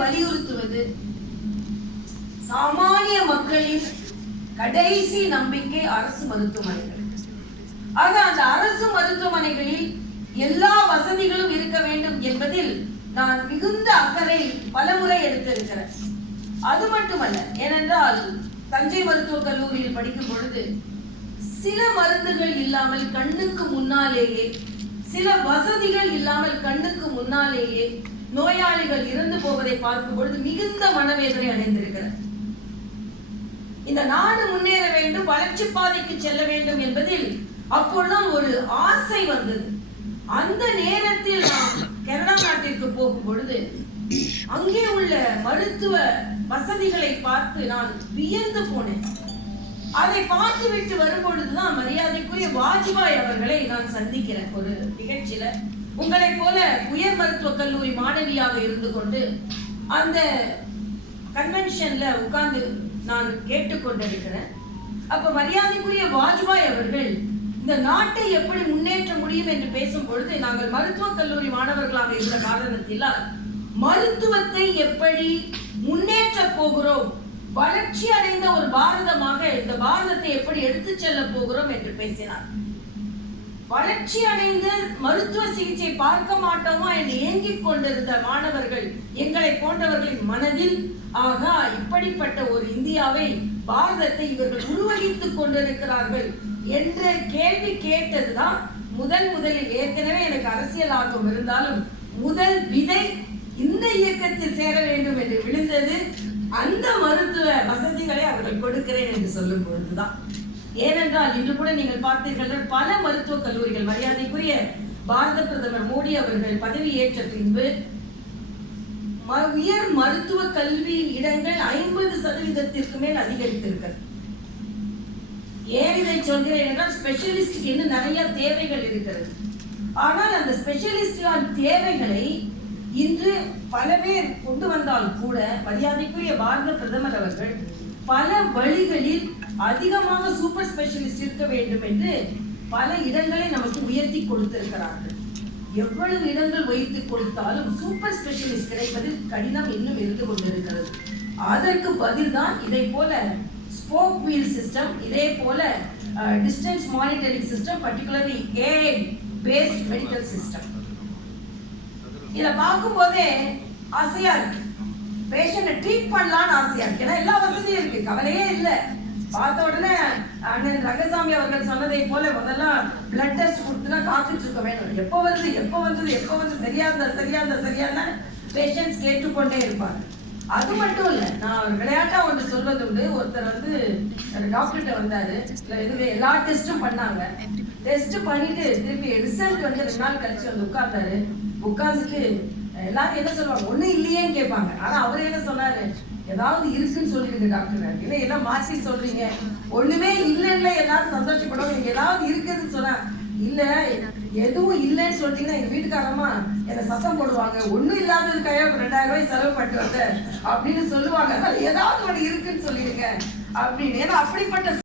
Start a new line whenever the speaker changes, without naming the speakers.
வலியுறுத்துவது. சாமானிய மக்களின் கடைசி நம்பிக்கை அரசு மருத்துவமனைகள். ஆக அந்த அரசு மருத்துவமனைகளில் எல்லா வசதிகளும் இருக்க வேண்டும் என்பதில் நான் மிகுந்த அக்கறை பலமுறை எடுத்திருக்கிறேன். அது மட்டுமல்ல ஏனென்றால் தஞ்சை மருத்துவக் கல்லூரியில் படிக்கும் பொழுது சில மருந்துகள் இல்லாமல் கண்ணுக்கு முன்னாலேயே சில வசதிகள் இல்லாமல் கண்ணுக்கு முன்னாலேயே நோயாளிகள் இறந்து போவதை பார்க்கும் பொழுது மிகுந்த மனவேதனை அடைந்திருக்கிறார். இந்த நாடு முன்னேற வேண்டும் வளர்ச்சி பாதைக்கு செல்ல வேண்டும் என்பதில் அப்பொழுதுதான் ஒரு ஆசை வந்தது. அந்த நேரத்தில் நான் கனடா நாட்டிற்கு போகும் பொழுது அங்கே உள்ள மருத்துவ வசதிகளை பார்த்து நான் வியந்து போனேன். அதை பார்த்து விட்டு வரும்பொழுதுதான் மரியாதைக்குரிய வாஜ்பாய் அவர்களை நான் சந்திக்கிறேன். ஒரு நிகழ்ச்சியில உங்களை போல உயர் மருத்துவக் கல்லூரி மாணவியாக இருந்து கொண்டு அந்த கன்வென்ஷன்ல உட்கார்ந்து நான் கேட்டுக்கொண்டிருக்கிறேன். அப்ப மரியாதைக்குரிய வாஜ்பாய் அவர்கள் இந்த நாட்டை எப்படி முன்னேற்ற முடியும் என்று பேசும் பொழுது நாங்கள் மருத்துவக் கல்லூரி மாணவர்களாக இருந்த காரணத்தினால் மருத்துவத்தை எப்படி முன்னேற்ற போகிறோம் வளர்ச்சி அடைந்த ஒரு பாரதமாக இந்த பாரதத்தை எப்படி எடுத்துச் செல்ல போகிறோம் என்று பேசினார். வளர்ச்சி அடைந்த மருத்துவ சிகிச்சை பார்க்க மாட்டோமா என்று ஏங்கிக் கொண்டிருந்த மாணவர்கள் எங்களை போன்றவர்களின் மனதில் ஆகா இப்படிப்பட்ட ஒரு இந்தியாவை பாரதத்தை இவர்கள் உருவகித்துக் கொண்டிருக்கிறார்கள் என்ற கேள்வி கேட்டதுதான் முதல் முதலில் ஏற்கனவே எனக்கு அரசியல் ஆர்வம் இருந்தாலும் முதல் விதை இந்த இயக்கத்தில் சேர வேண்டும் என்று விழுந்தது அந்த மருத்துவ வசதிகளை அவர்கள் கொடுக்கிறேன் என்று சொல்லும் பொழுதுதான். ஏனென்றால் இன்று கூட நீங்கள் பார்த்தீர்கள் பல மருத்துவக் கல்லூரிகள் மரியாதைக்குரிய பாரத பிரதமர் மோடி அவர்கள் பதவி ஏற்ற பின்பு உயர் மருத்துவ கல்வி இடங்கள் ஐம்பது சதவீதத்திற்கு மேல் அதிகரித்திருக்கிறது. ஏன் இதை சொல்கிறேன் என்றால் ஸ்பெஷலிஸ்டுக்கு இன்னும் நிறைய தேவைகள் இருக்கிறது. ஆனால் அந்த ஸ்பெஷலிஸ்டான் தேவைகளை இன்று பல பேர் கொண்டு வந்தால் கூட மரியாதைக்குரிய பாரத பிரதமர் அவர்கள் பல வழிகளில் அதிகமாக சூப்பர் ஸ்பெஷலிஸ்ட் இருக்க வேண்டும் என்று பல இடங்களை நமக்கு உயர்த்தி கொடுத்திருக்கிறார்கள். எவ்வளவு இடங்கள் வைத்து கொடுத்தாலும் சூப்பர் ஸ்பெஷலிஸ்ட் கிடைப்பதில் கடினம் இன்னும் இருந்து கொண்டிருக்கிறது. அதற்கு பதில் தான் இதை போல ஸ்போக் வீல் சிஸ்டம் இதே போல distance monitoring system particularly AI based medical system இதை பார்க்கும்போதே ஆசையா இருக்கு. பேஷண்ட்டை ட்ரீட் பண்ணலாம்னு ஆசையா இருக்கு. ஏன்னா எல்லா வசதியும் இருக்கு. கவலையே இல்லை. பார்த்த உடனே அண்ணன் ரங்கசாமி அவர்கள் சொன்னதை போல முதல்ல பிளட் டெஸ்ட் கொடுத்துனா காத்துட்டு இருக்க வேணும். எப்போ வருது எப்போ வந்தது எப்போ வந்து சரியா இருந்தா சரியா இருந்தா சரியா இருந்தா பேஷண்ட்ஸ் கேட்டுக்கொண்டே இருப்பாங்க. அது மட்டும் இல்ல நான் ஒரு விளையாட்டா ஒன்று சொல்வது உண்டு. ஒருத்தர் வந்து டாக்டர்கிட்ட வந்தாரு. இதுவே எல்லா டெஸ்ட்டும் பண்ணாங்க. டெஸ்ட் பண்ணிட்டு திருப்பி ரிசல்ட் வந்து ரெண்டு நாள் கழிச்சு வந்து உட்கார்ந்தாரு. உட்கார்ந்துட்டு எல்லாரும் என்ன சொல்லுவாங்க? ஒண்ணு இல்லையேன்னு கேட்பாங்க. ஆனா அவர் என்ன சொன்னாரு? ஏதாவது இருக்குன்னு சொல்லிடுங்க டாக்டர் இல்லை எல்லாம் மாற்றி சொல்றீங்க? ஒண்ணுமே இல்லைன்னு எல்லாரும் சந்தோஷப்படும். நீங்கள் ஏதாவது இருக்குதுன்னு சொன்னா இல்ல எதுவும் இல்லைன்னு சொல்லிட்டீங்கன்னா எங்க வீட்டுக்காரமா என்ன சத்தம் போடுவாங்க. ஒண்ணும் இல்லாததுக்காக ஒரு ரெண்டாயிரம் ரூபாய் செலவு பண்ணிட்டு வந்த அப்படின்னு சொல்லுவாங்க. ஏதாவது ஒண்ணு இருக்குன்னு சொல்லிடுங்க. அப்படின்னு. ஏன்னா அப்படிப்பட்ட